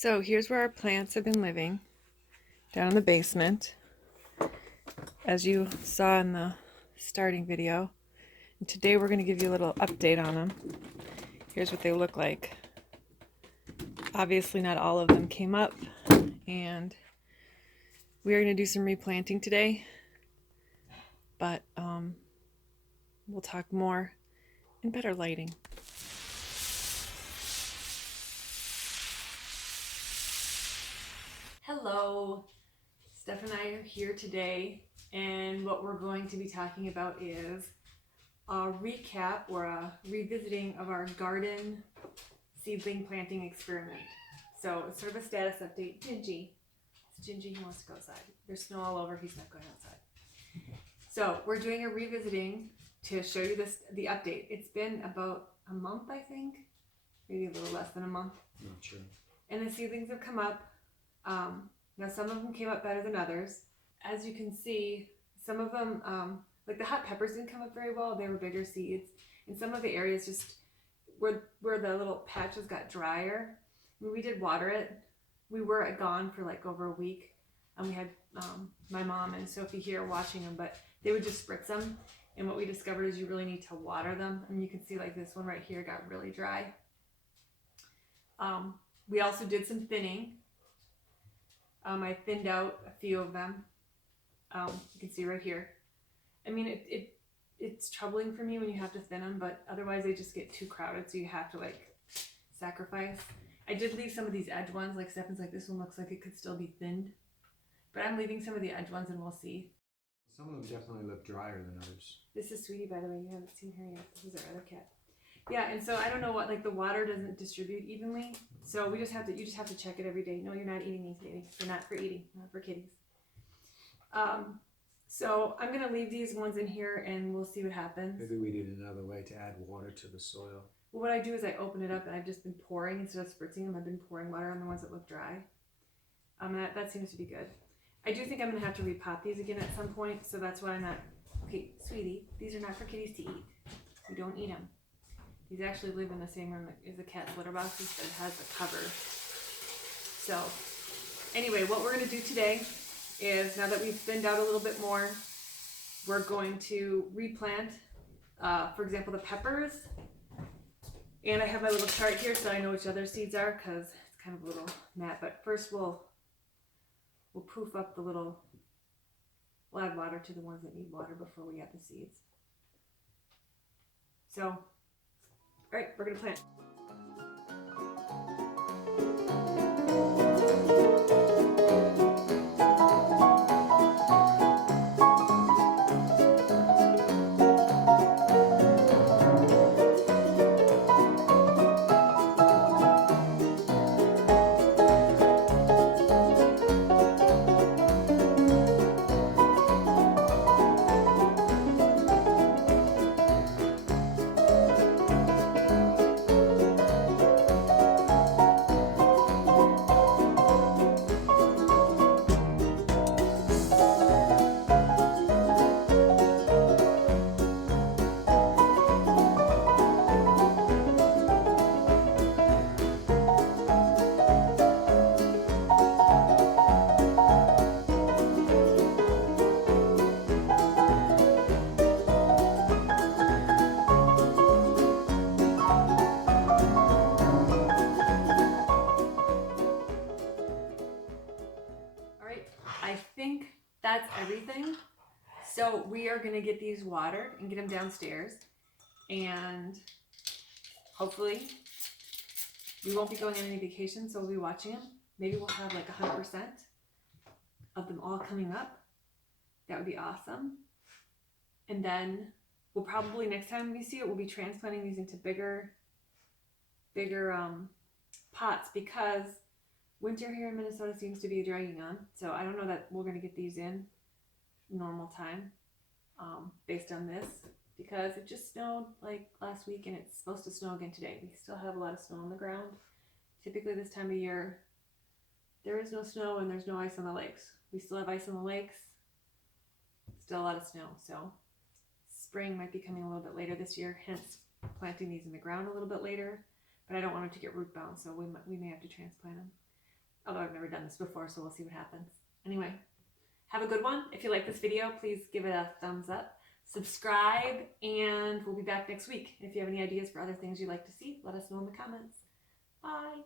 So here's where our plants have been living, down in the basement, as you saw in the starting video. And today we're going to give you a little update on them. Here's what they look like. Obviously not all of them came up, and we are going to do some replanting today, but we'll talk more in better lighting. Hello, Steph and I are here today, and what we're going to be talking about is a recap or a revisiting of our garden seedling planting experiment. So it's sort of a status update. Gingy. It's Gingy, he wants to go outside. There's snow all over, he's not going outside. So we're doing a revisiting to show you the update. It's been about a month, I think, maybe a little less than a month. Not sure. And the seedlings have come up. Now some of them came up better than others. As you can see, some of them, like the hot peppers didn't come up very well. They were bigger seeds. And some of the areas just where the little patches got drier. When we did water it, we were gone for like over a week. And we had my mom and Sophie here watching them, but they would just spritz them. And what we discovered is you really need to water them. And you can see like this one right here got really dry. We also did some thinning. I thinned out a few of them. You can see right here. I mean, it's troubling for me when you have to thin them, but otherwise they just get too crowded, so you have to like sacrifice. I did leave some of these edge ones, like Stefan's like, this one looks like it could still be thinned. But I'm leaving some of the edge ones and we'll see. Some of them definitely look drier than others. This is Sweetie, by the way. You haven't seen her yet. This is our other cat. Yeah, and so I don't know what, like the water doesn't distribute evenly. So you just have to check it every day. No, you're not eating these, baby. They're not for eating, not for kitties. So I'm gonna leave these ones in here and we'll see what happens. Maybe we need another way to add water to the soil. Well, what I do is I open it up and I've just been pouring instead of spritzing them. I've been pouring water on the ones that look dry. And that seems to be good. I do think I'm gonna have to repot these again at some point, so that's why I'm not. Okay, Sweetie, these are not for kitties to eat. We don't eat them. These actually live in the same room as the cat's litter boxes, but it has a cover. So, anyway, what we're gonna do today is, now that we've thinned out a little bit more, we're going to replant, for example, the peppers. And I have my little chart here so I know which other seeds are, because it's kind of a little mad. But first we'll proof up we'll add water to the ones that need water before we add the seeds. So, all right, we're gonna plant. I think that's everything. So we are gonna get these watered and get them downstairs, and hopefully we won't be going on any vacation, so we'll be watching them. Maybe we'll have like 100% of them all coming up. That would be awesome. And then we'll probably, next time we see it, we'll be transplanting these into bigger pots, because winter here in Minnesota seems to be dragging on. So I don't know that we're gonna get these in normal time, based on this, because it just snowed like last week and it's supposed to snow again today. We still have a lot of snow on the ground. Typically this time of year, there is no snow and there's no ice on the lakes. We still have ice on the lakes, still a lot of snow. So spring might be coming a little bit later this year, hence planting these in the ground a little bit later. But I don't want them to get root bound, so we may have to transplant them. Although I've never done this before, so we'll see what happens. Anyway, have a good one. If you like this video, please give it a thumbs up. Subscribe, and we'll be back next week. If you have any ideas for other things you'd like to see, let us know in the comments. Bye.